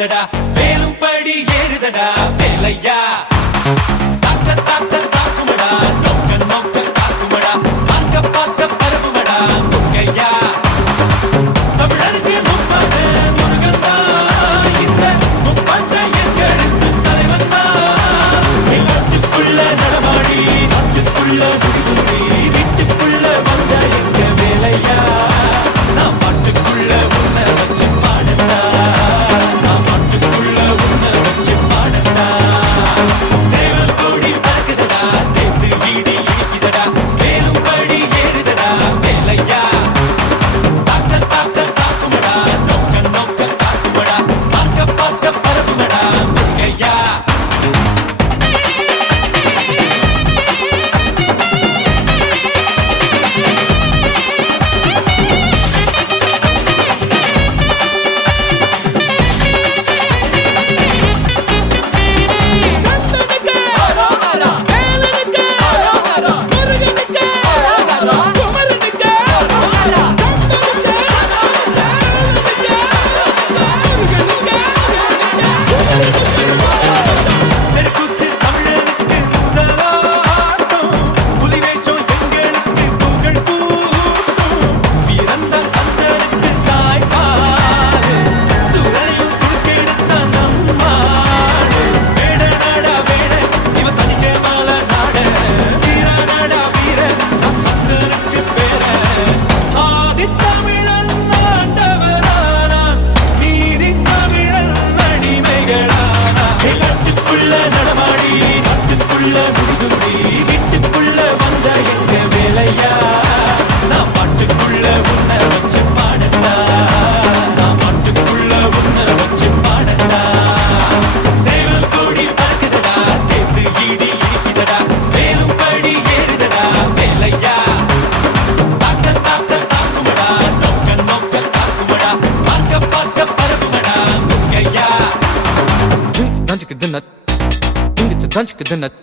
இடிக்குதடா வேலும் படி ஏறுதடா வேலையா தாக்க தாக்க தாக்குமடா நோக்க நோக்க தாக்குமடா பார்க்க பார்க்க பரவுமடா முருகையா தமிழருக்கு முப்பாட்ட முருகன் தான் இந்த முப்பாட்ட எங்களுக்கு தலைவன் தான் நாட்டுக்குள்ள நடமாடி நாட்டுக்குள்ள முடிசூடி வீட்டுக்குள்ள வந்த எங்க வேலையா நான் பாட்டுக்குள்ள உன்னை வச்சு பாடட்டா நான் பாட்டுக்குள்ள உன்னை வச்சு பாடட்டா சேவல் கோடி பறக்குதடா சேர்த்து ஈடி இடிக்குதடா வேலும் படி ஏறுதடா வேலையா தாக்க தாக்க தாக்குமடா நோக்க நோக்க தாக்குமடா பார்க்க பார்க்க பரவுமடா முருகையா தெருக்கூத்து தமிழனுக்கு முதலாட்டம் புலிவேஷம் எங்களுக்கு புகழ் கூட்டும் வீரந்தான் கந்தனுக்கு தாய்ப்பாடு சூழலையும் சுருக்கெடுத்த நம்மாடு வேட நாடா வேட இவ தனிக்க மால நாட வீர நாடா வீர நம் கந்தனுக்கு பேர ஆதி தமிழன் ஆண்டவரானா நீதி தமிழன் அடிமைகளானா நாட்டுக்குள்ள நடமாடி நாட்டுக்குள்ள முடிசூடி வீட்டுக்குள்ள வந்த எங்க வேலையா நான் பாட்டுக்குள்ள உன்னை வச்சு பாடட்டா நான் பாட்டுக்குள்ள உன்னை வச்சு பாடட்டா சேவல் கோடி பறக்குதடா சேர்த்து ஈடி இடிக்குதடா வேலும் படி ஏறுதடா வேலையா தாக்க தாக்க தாக்குமடா நோக்க நோக்க தாக்குமடா பார்க்க பார்க்க பரவுமடா முருகையா Tanjik dinat, dingit tanjik dinat,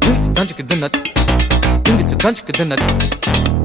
dingit tanjik dinat, dingit tanjik dinat.